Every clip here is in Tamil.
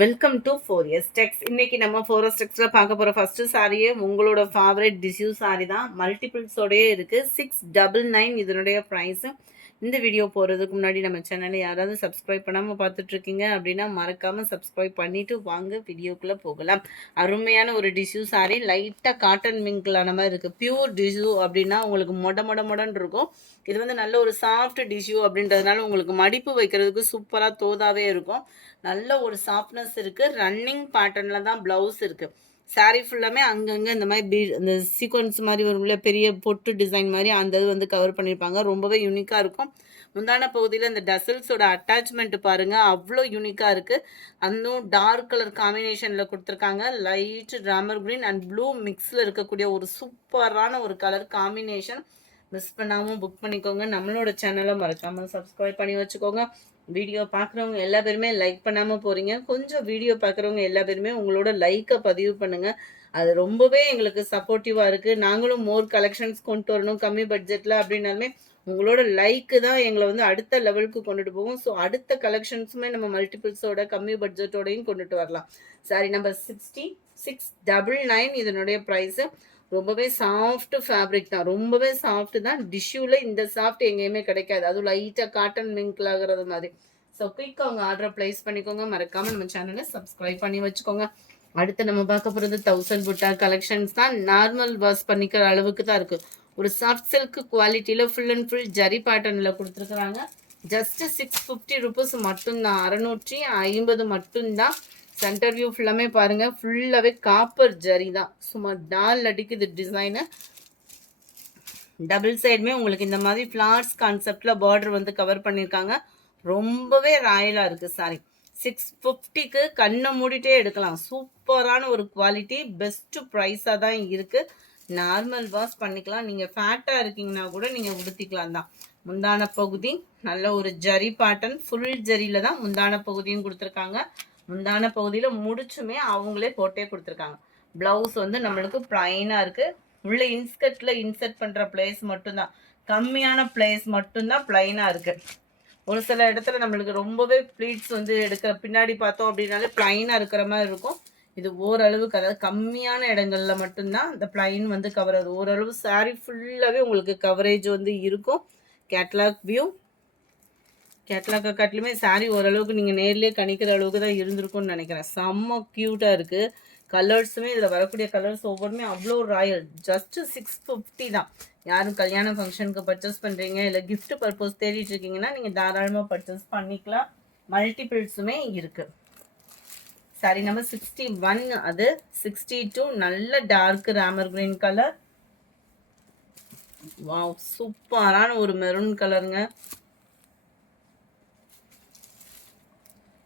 Welcome to 4S Tex. இன்னைக்கு நம்ம 4S Texல பார்க்க போற ஃபர்ஸ்ட் சாரியே உங்களோட ஃபேவரட் டிஷ்யூ சாரி தான். மல்டிபிள்ஸோடயே இருக்கு. 699 இதனுடைய பிரைஸ். இந்த வீடியோ போறதுக்கு முன்னாடி நம்ம சேனலை யாராவது சப்ஸ்கிரைப் பண்ணாம பார்த்துட்டு இருக்கீங்க அப்படின்னா மறக்காம சப்ஸ்கிரைப் பண்ணிட்டு வாங்க வீடியோக்குள்ள போகலாம். அருமையான ஒரு டிஷ்யூ சாரி, லைட்டா காட்டன் மிங்க்லான மாதிரி இருக்கு. பியூர் டிஷ்யூ அப்படின்னா உங்களுக்கு மொடன்னு இருக்கும். இது வந்து நல்ல ஒரு சாஃப்ட் டிஷ்யூ அப்படின்றதுனால உங்களுக்கு மடிப்பு வைக்கிறதுக்கு சூப்பரா தோதாவே இருக்கும். நல்ல ஒரு சாஃப்ட்னஸ் இருக்கு. ரன்னிங் பேட்டர்ன்ல தான் பிளவுஸ் இருக்கு. சாரி ஃபுல்லாமே அங்கங்கே இந்த மாதிரி இந்த சீக்வன்ஸ் மாதிரி வரும்ல, பெரிய பொட்டு டிசைன் மாதிரி அந்த இது வந்து கவர் பண்ணியிருப்பாங்க. ரொம்பவே யூனிக்காக இருக்கும். முந்தான பகுதியில் இந்த டசல்ஸோட அட்டாச்மெண்ட் பாருங்க, அவ்வளோ யூனிக்காக இருக்கு. அதுவும் டார்க் கலர் காம்பினேஷனில் கொடுத்துருக்காங்க. லைட் ராமர் கிரீன் அண்ட் ப்ளூ மிக்ஸில் இருக்கக்கூடிய ஒரு சூப்பரான ஒரு கலர் காம்பினேஷன். மிஸ் பண்ணாமல் புக் பண்ணிக்கோங்க. நம்மளோட சேனலை மறக்காமல் சப்ஸ்கிரைப் பண்ணி வச்சுக்கோங்க. வீடியோ பார்க்குறவங்க எல்லா பேருமே லைக் பண்ணாமல் போகிறீங்க. கொஞ்சம் வீடியோ பார்க்குறவங்க எல்லா பேருமே உங்களோட லைக்கை பதிவு பண்ணுங்கள். அது ரொம்பவே எங்களுக்கு சப்போர்ட்டிவாக இருக்குது. நாங்களும் மோர் கலெக்ஷன்ஸ் கொண்டு வரணும் கம்மி பட்ஜெட்டில் அப்படின்னாலுமே உங்களோட லைக்கு தான் எங்களை வந்து அடுத்த லெவலுக்கு கொண்டுட்டு போகும். ஸோ அடுத்த கலெக்ஷன்ஸுமே நம்ம மல்டிபிள்ஸோட கம்மி பட்ஜெட்டோடையும் கொண்டுட்டு வரலாம். சாரி நம்பர் 6699 இதனுடைய ப்ரைஸு. ரொம்பவே சாஃப்ட் ஃபேப்ரிக் தான், ரொம்பவே சாஃப்ட் தான். டிஷ்யூவில் இந்த சாஃப்ட் எங்கேயுமே கிடைக்காது. அதுவும் லைட்டாக காட்டன் மிங்க்ல ஆகிறது மாதிரி. ஸோ குயிக் அவங்க ஆர்டரை ப்ளேஸ் பண்ணிக்கோங்க. மறக்காமல் நம்ம சேனலை சப்ஸ்கிரைப் பண்ணி வச்சுக்கோங்க. அடுத்து நம்ம பார்க்க போகிறது 1000 புட்டா கலெக்ஷன்ஸ் தான். நார்மல் வாஷ் பண்ணிக்கிற அளவுக்கு தான் இருக்குது. ஒரு சாஃப்ட் சில்க் குவாலிட்டியில் ஃபுல் அண்ட் ஃபுல் ஜரி பேட்டர்னில் கொடுத்துருக்குறாங்க. ஜஸ்ட் 650 ருபீஸ் மட்டும்தான், 650 மட்டும்தான். சென்டர் வியூ ஃபுல்லாமே பாருங்க, ஃபுல்லாவே காப்பர் ஜரி தான். சும்மா டால் அடிக்குது டிசைனு. டபுள் சைடுமே உங்களுக்கு இந்த மாதிரி ஃப்ளார்ஸ் கான்செப்ட்ல பார்டர் வந்து கவர் பண்ணியிருக்காங்க. ரொம்பவே ராயலா இருக்கு சாரி. 650க்கு கண்ணை மூடிட்டே எடுக்கலாம். சூப்பரான ஒரு குவாலிட்டி, பெஸ்ட் ப்ரைஸாக தான் இருக்கு. நார்மல் வாஷ் பண்ணிக்கலாம். நீங்க ஃபேட்டா இருக்கீங்கன்னா கூட நீங்க உடுத்திக்கலாம் தான். முந்தான பகுதி நல்ல ஒரு ஜரி பேட்டர்ன், ஃபுல் ஜரியில தான் முந்தான பகுதியும் கொடுத்துருக்காங்க. முந்தான பகுதியில் முடிச்சுமே அவங்களே போட்டே கொடுத்துருக்காங்க. ப்ளவுஸ் வந்து நம்மளுக்கு ப்ளைனாக இருக்குது. உள்ள இன்ஸ்கர்ட்டில் இன்சர்ட் பண்ணுற பிளேஸ் மட்டும்தான், கம்மியான பிளேஸ் மட்டும்தான் ப்ளைனாக இருக்குது. ஒரு சில இடத்துல நம்மளுக்கு ரொம்பவே ப்ளீட்ஸ் வந்து எடுக்கிற பின்னாடி பார்த்தோம் அப்படின்னாலே ப்ளைனாக இருக்கிற மாதிரி இருக்கும். இது ஓரளவுக்கு, அதாவது கம்மியான இடங்கள்ல மட்டும்தான் இந்த ப்ளைன் வந்து கவர் ஆகுது. ஓரளவு சாரி ஃபுல்லாகவே உங்களுக்கு கவரேஜ் வந்து இருக்கும். கேட்லாக் வியூ, கேட்லாக்கை காட்டிலுமே சாரீ ஓரளவுக்கு நீங்கள் நேர்லேயே கணிக்கிற அளவுக்கு தான் இருந்திருக்கும்னு நினைக்கிறேன். செம்ம க்யூட்டாக இருக்குது. கலர்ஸுமே இதில் வரக்கூடிய கலர்ஸ் ஒவ்வொருமே அவ்வளோ ராயல். ஜஸ்ட்டு 650 தான். யாரும் கல்யாண ஃபங்க்ஷனுக்கு பர்ச்சேஸ் பண்ணுறீங்க இல்லை கிஃப்ட் பர்பஸ் தேடிட்டு இருக்கீங்கன்னா நீங்கள் தாராளமாக பர்ச்சேஸ் பண்ணிக்கலாம். மல்டிபிள்ஸுமே இருக்குது. சாரி நம்பர் 61, அது 62 நல்ல டார்க் ராமர் கிரீன் கலர். வாவ், சூப்பரான ஒரு மெரூன் கலருங்க.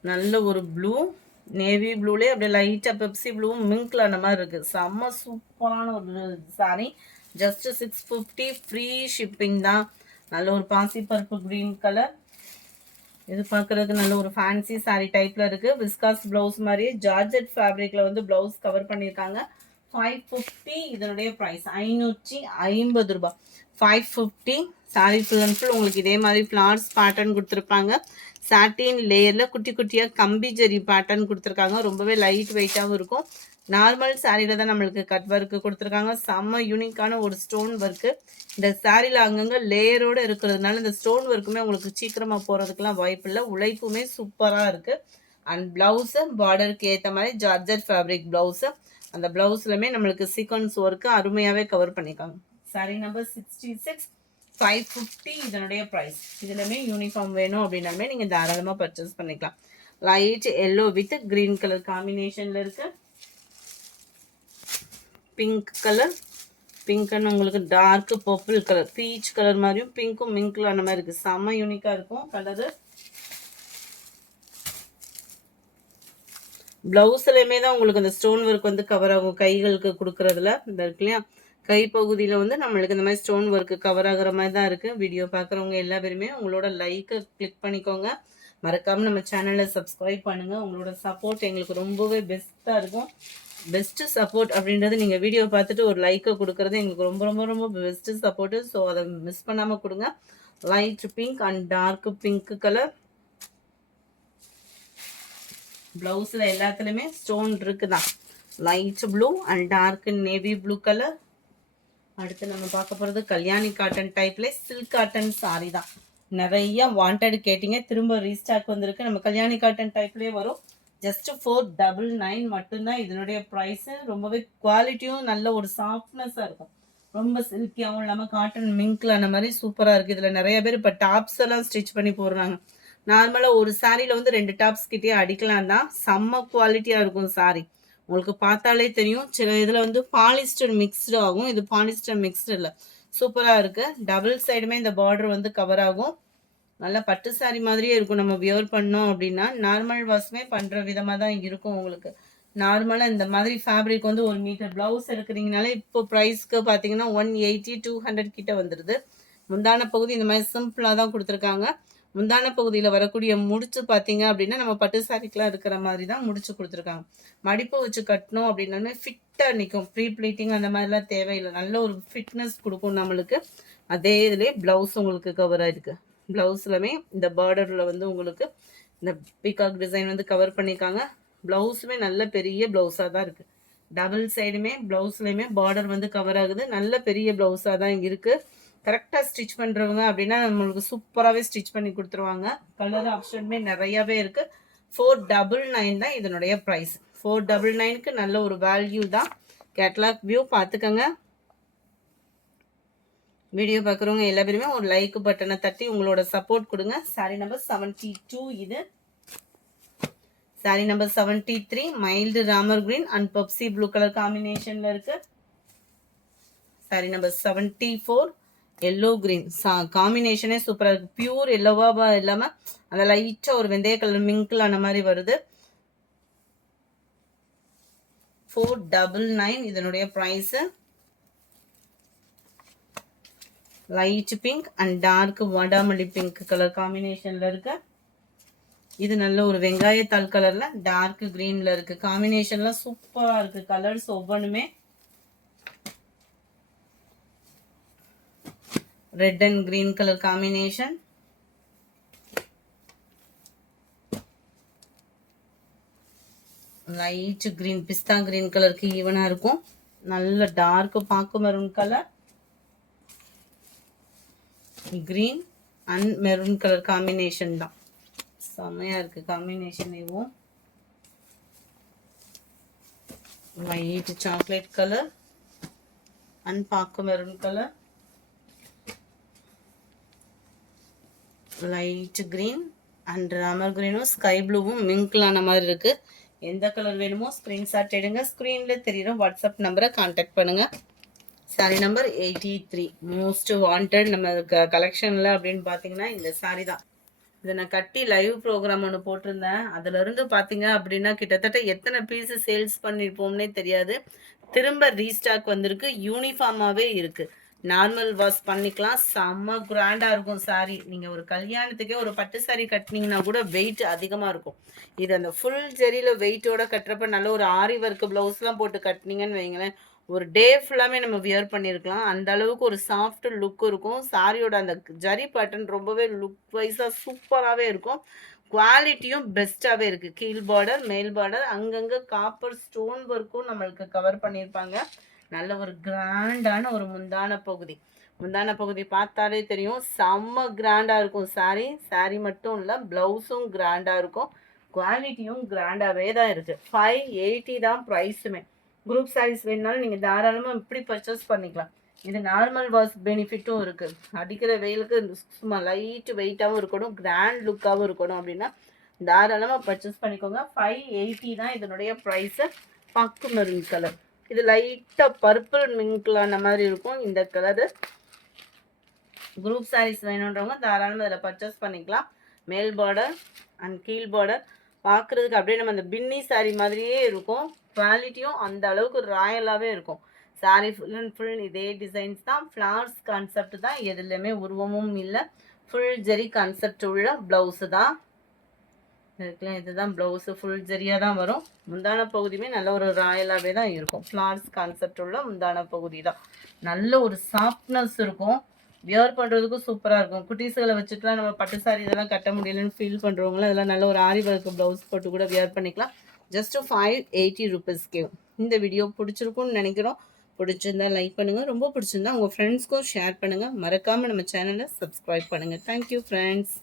நல்ல ஒரு ப்ளூ, நேவி ப்ளூலேயே அப்படியே லைட்டாக பெப்சி ப்ளூவும் மிங்க்ல அந்த மாதிரி இருக்குது. செம்ம சூப்பரான ஒரு சாரி. ஜஸ்ட் 650, ஃப்ரீ ஷிப்பிங் தான். நல்ல ஒரு பாசி பர்பிள் க்ரீன் கலர். இது பார்க்குறதுக்கு நல்ல ஒரு ஃபேன்சி சாரி டைப்பில் இருக்குது. விஸ்காஸ் ப்ளவுஸ் மாதிரியே ஜார்ஜெட் ஃபேப்ரிக்கில் வந்து ப்ளவுஸ் கவர் பண்ணியிருக்காங்க. 550 இதனுடைய ப்ரைஸ், 550 ரூபாய். 550 சாரி ஃபுல் அண்ட் ஃபுல் உங்களுக்கு இதே மாதிரி ஃப்ளார்ஸ் பேட்டர்ன் கொடுத்துருப்பாங்க. சாட்டின் லேயரில் குட்டி குட்டியாக கம்பி ஜெரி பேட்டர்ன் கொடுத்துருக்காங்க. ரொம்பவே லைட் வெயிட்டாகவும் இருக்கும். நார்மல் சாரியில் தான் நம்மளுக்கு கட் ஒர்க்கு கொடுத்துருக்காங்க. செம்ம யூனிக்கான ஒரு ஸ்டோன் ஒர்க்கு. இந்த சாரியில் அங்கங்கே லேயரோடு இருக்கிறதுனால இந்த ஸ்டோன் ஒர்க்குமே உங்களுக்கு சீக்கிரமாக போகிறதுக்கெலாம் வாய்ப்பு இல்லை. உழைப்புமே சூப்பராக இருக்குது. அண்ட் ப்ளவுஸு பார்டருக்கு ஏற்ற மாதிரி ஜார்ஜர் ஃபேப்ரிக் ப்ளவுஸு. அந்த ப்ளவுஸ்லுமே நம்மளுக்கு சீக்வன்ஸ் ஒர்க்கு அருமையாகவே கவர் பண்ணியிருக்காங்க. சாரி நம்பர் 66, 550 இதனுடைய ப்ரைஸ். இதுலையுமே யூனிஃபார்ம் வேணும் அப்படின்னாலுமே நீங்கள் தாராளமாக பர்ச்சேஸ் பண்ணிக்கலாம். Light yellow with green colour காம்பினேஷனில் இருக்கு. பிங்க் கலர், பிங்க்னு உங்களுக்கு dark purple colour, peach colour மாதிரியும் பிங்க்கும் மிங்க்ல அந்த மாதிரி இருக்குது. செம்ம யூனிக்காக இருக்கும் கலரு. ப்ளவுஸ்லையுமே தான் உங்களுக்கு அந்த ஸ்டோன் ஒர்க் வந்து கவர் ஆகும். கைகளுக்கு கொடுக்குறதுல இந்த இருக்கு இல்லையா, கைப்பகுதியில் வந்து நம்மளுக்கு இந்த மாதிரி ஸ்டோன் ஒர்க்கு கவர் ஆகிற மாதிரி தான் இருக்குது. வீடியோ பார்க்குறவங்க எல்லா பேருமே உங்களோட லைக்கை கிளிக் பண்ணிக்கோங்க. மறக்காமல் நம்ம சேனலை சப்ஸ்கிரைப் பண்ணுங்கள். உங்களோட சப்போர்ட் எங்களுக்கு ரொம்பவே பெஸ்ட்டாக இருக்கும். பெஸ்ட்டு சப்போர்ட் அப்படின்றது நீங்கள் வீடியோ பார்த்துட்டு ஒரு லைக்கை கொடுக்குறது எங்களுக்கு ரொம்ப ரொம்ப ரொம்ப பெஸ்ட்டு சப்போர்ட்டு. ஸோ அதை மிஸ் பண்ணாமல் கொடுங்க. Light pink and dark pink colour. ப்ளவுஸில் எல்லாத்துலேயுமே ஸ்டோன் இருக்குதான். Light blue and dark navy blue colour. அடுத்து நம்ம பார்க்க போகிறது கல்யாணி காட்டன் டைப்பில் சில்க் காட்டன் சாரி தான். நிறைய வாண்டட் கேட்டிங்க, திரும்ப ரீஸ்டாக் வந்திருக்கு. நம்ம கல்யாணி காட்டன் டைப்லேயே வரும். ஜஸ்ட் 499 மட்டும்தான் இதனுடைய ப்ரைஸு. ரொம்பவே குவாலிட்டியும் நல்ல ஒரு சாஃப்ட்னஸாக இருக்கும். ரொம்ப சில்கியாகவும் இல்லாமல் காட்டன் மிங்க்ல அந்த மாதிரி சூப்பராக இருக்குது. இதில் நிறைய பேர் இப்போ டாப்ஸ் எல்லாம் ஸ்டிச் பண்ணி போடுறாங்க. நார்மலாக ஒரு சாரியில் வந்து 2 டாப்ஸ் கிட்டே அடிக்கலாம் தான். செம்ம குவாலிட்டியாக இருக்கும் சாரி. உங்களுக்கு பார்த்தாலே தெரியும். சில இதில் வந்து பாலிஸ்டர் மிக்ஸ்டு ஆகும், இது பாலிஸ்டர் மிக்ஸ்டு இல்லை. சூப்பராக இருக்குது. டபுள் சைடுமே இந்த பார்டர் வந்து கவர் ஆகும். நல்லா பட்டு சாரி மாதிரியே இருக்கும். நம்ம வியர் பண்ணோம் அப்படின்னா நார்மல் வாஷ்மே பண்ணுற விதமாக தான் இருக்கும். உங்களுக்கு நார்மலாக இந்த மாதிரி ஃபேப்ரிக் வந்து 1 மீட்டர் ப்ளவுஸ் எடுக்கிறீங்கனாலே இப்போ ப்ரைஸ்க்கு பார்த்தீங்கன்னா 180 200 கிட்ட வந்துடுது. முந்தான பகுதி இந்த மாதிரி சிம்பிளாக தான் கொடுத்துருக்காங்க. முந்தான பகுதியில் வரக்கூடிய முடிச்சு பார்த்தீங்க அப்படின்னா நம்ம பட்டு சாரிக்கெலாம் இருக்கிற மாதிரி தான் முடிச்சு கொடுத்துருக்காங்க. மடிப்பு வச்சு கட்டணும் அப்படின்னாலுமே ஃபிட்டாக நிற்கும். ப்ரீ ப்ளீட்டிங் அந்த மாதிரிலாம் தேவையில்லை. நல்ல ஒரு ஃபிட்னஸ் கொடுக்கும் நம்மளுக்கு. அதே இதிலே ப்ளவுஸ் உங்களுக்கு கவர் ஆகிருக்கு. ப்ளவுஸ்லுமே இந்த பார்டரில் வந்து உங்களுக்கு இந்த பீகாக் டிசைன் வந்து கவர் பண்ணியிருக்காங்க. ப்ளவுஸுமே நல்ல பெரிய ப்ளவுஸாக தான் இருக்குது. டபுள் சைடுமே ப்ளவுஸ்லையுமே பார்டர் வந்து கவர் ஆகுது. நல்ல பெரிய ப்ளவுஸாக தான் இருக்குது. கரெக்டாக ஸ்டிச் பண்ணுறவங்க அப்படின்னா நம்மளுக்கு சூப்பராகவே ஸ்டிச் பண்ணி கொடுத்துருவாங்க. கலர் ஆப்ஷனுமே நிறையாவே இருக்குது. 499 தான் இதனுடைய ப்ரைஸ். 499க்கு நல்ல ஒரு வேல்யூ தான். கேட்லாக் வியூ பார்த்துக்கோங்க. வீடியோ பார்க்குறவங்க எல்லா பேருமே ஒரு லைக் பட்டனை தட்டி உங்களோட சப்போர்ட் கொடுங்க. சாரி நம்பர் 72 இது. Sorry number 73 mild Ramar green and Pepsi blue colour காம்பினேஷனில் இருக்குது. சாரி நம்பர் 74 எல்லோ கிரீன் காம்பினேஷனே சூப்பராக இருக்குது. பியூர் எல்லோவா இல்லாமல் அந்த லைட்டாக ஒரு வெந்தய கலர் மிங்கிள் அந்த மாதிரி வருது. 499 இதனுடைய price. Light pink and dark வாடாமல்லி பிங்க் கலர் காம்பினேஷனில் இருக்கு. இது நல்ல ஒரு வெங்காயத்தாள் கலரில் டார்க் க்ரீனில் இருக்குது. காம்பினேஷன்லாம் சூப்பராக இருக்குது. கலர்ஸ் ஒவ்வொன்றுமே red and green colour combination. Light green பிஸ்தா கிரீன் கலருக்கு ஈவனாக இருக்கும். நல்ல டார்க் பாக்கு maroon colour, green and maroon colour combination தான். செம்மையாக இருக்குது காம்பினேஷன். இதுவும் லைட் சாக்லேட் கலர் அண்ட் பாக்கு maroon colour, light green and ராமர் கிரீனும் ஸ்கை ப்ளூவும் மிங்க்லான மாதிரி இருக்குது. எந்த கலர் வேணுமோ ஸ்க்ரீன்ஷாட் எடுங்க. ஸ்க்ரீனில் தெரியுற வாட்ஸ்அப் நம்பரை கான்டாக்ட் பண்ணுங்கள். சாரி நம்பர் 83 மோஸ்ட் வாண்டட் நம்ம கலெக்ஷனில் அப்படின்னு பார்த்தீங்கன்னா இந்த சாரி தான். இதை நான் கட்டி லைவ் ப்ரோக்ராம் ஒன்று போட்டிருந்தேன். அதிலிருந்து பார்த்தீங்க அப்படின்னா கிட்டத்தட்ட எத்தனை பீஸு சேல்ஸ் பண்ணியிருப்போம்னே தெரியாது. திரும்ப ரீஸ்டாக் வந்திருக்கு. யூனிஃபார்மாகவே இருக்குது. நார்மல் வாஷ் பண்ணிக்கலாம். செம்ம கிராண்டாக இருக்கும் சாரி. நீங்கள் ஒரு கல்யாணத்துக்கே ஒரு பட்டு சாரி கட்டினீங்கன்னா கூட வெயிட் அதிகமாக இருக்கும். இது அந்த ஃபுல் ஜெரியில் வெயிட்டோட கட்டுறப்ப நல்ல ஒரு ஆரி ஒர்க்கு ப்ளவுஸ்லாம் போட்டு கட்டினீங்கன்னு வைங்களேன், ஒரு டே ஃபுல்லாமே நம்ம வியர் பண்ணியிருக்கலாம். அந்த அளவுக்கு ஒரு சாஃப்ட் லுக் இருக்கும். சாரியோட அந்த ஜரி பேட்டர்ன் ரொம்பவே லுக் வைஸாக சூப்பராகவே இருக்கும். குவாலிட்டியும் பெஸ்ட்டாகவே இருக்குது. கீழ் பார்டர் மேல் பார்டர் அங்கங்கே காப்பர் ஸ்டோன் ஒர்க்கும் நம்மளுக்கு கவர் பண்ணியிருப்பாங்க. நல்ல ஒரு கிராண்டான ஒரு முந்தான பகுதி. முந்தான பகுதி பார்த்தாலே தெரியும், செம்ம கிராண்டாக இருக்கும் சாரி. சாரி மட்டும் இல்லை, ப்ளவுஸும் கிராண்டாக இருக்கும். குவாலிட்டியும் கிராண்டாகவே தான் இருக்குது. 580 தான் ப்ரைஸுமே. குரூப் சாரீஸ் வேணுனாலும் நீங்கள் தாராளமாக இப்படி பர்ச்சேஸ் பண்ணிக்கலாம். இது நார்மல் வாஷ் பெனிஃபிட்டும் இருக்குது. அடிக்கிற வெயிலுக்கு சும்மா லைட் வெயிட்டாகவும் இருக்கணும், கிராண்ட் லுக்காகவும் இருக்கணும் அப்படின்னா தாராளமாக பர்ச்சேஸ் பண்ணிக்கோங்க. 580 தான் இதனுடைய ப்ரைஸு. பக்கு மெரூன் கலர், இது லைட்டாக பர்பிள் மிங்க்லான மாதிரி இருக்கும் இந்த கலரு. குரூப் சாரீஸ் வேணுன்றவங்க தாராளமாக இதில் பர்ச்சேஸ் பண்ணிக்கலாம். மேல் பார்டர் அண்ட் கீழ் பார்டர் பார்க்குறதுக்கு அப்படியே நம்ம அந்த பின்னி சாரீ மாதிரியே இருக்கும். குவாலிட்டியும் அந்த அளவுக்கு ராயலாகவே இருக்கும். சாரீ ஃபுல் அண்ட் ஃபுல் இதே டிசைன்ஸ் தான். ஃப்ளார்ஸ் கான்செப்ட் தான், எதுலையுமே உருவமும் இல்லை. ஃபுல் ஜெரி கான்செப்ட் உள்ள ப்ளவுஸு தான் இருக்குல்ல. இதுதான் ப்ளவுஸு, ஃபுல் ஜெரியாக தான் வரும். முந்தான பகுதியுமே நல்ல ஒரு ராயலாகவே தான் இருக்கும். ஃப்ளார்ஸ் கான்செப்ட் உள்ள முந்தான பகுதி தான். நல்ல ஒரு சாஃப்ட்னஸ் இருக்கும். வியர் பண்ணுறதுக்கும் சூப்பராக இருக்கும். குட்டீஸுகளை வச்சுட்டுலாம் நம்ம பட்டு சாரி இதெல்லாம் கட்ட முடியலன்னு ஃபீல் பண்ணுறவங்களும் அதெல்லாம் நல்ல ஒரு ஆரி ஒர்க் ப்ளவுஸ் போட்டு கூட வியர் பண்ணிக்கலாம். ஜஸ்ட்டு 580 ருபீஸ்க்கு. இந்த வீடியோ பிடிச்சிருக்கும்னு நினைக்கிறோம். பிடிச்சிருந்தா லைக் பண்ணுங்கள். ரொம்ப பிடிச்சிருந்தா உங்கள் ஃப்ரெண்ட்ஸ்க்கும் ஷேர் பண்ணுங்கள். மறக்காமல் நம்ம சேனலை சப்ஸ்கிரைப் பண்ணுங்கள். Thank you friends.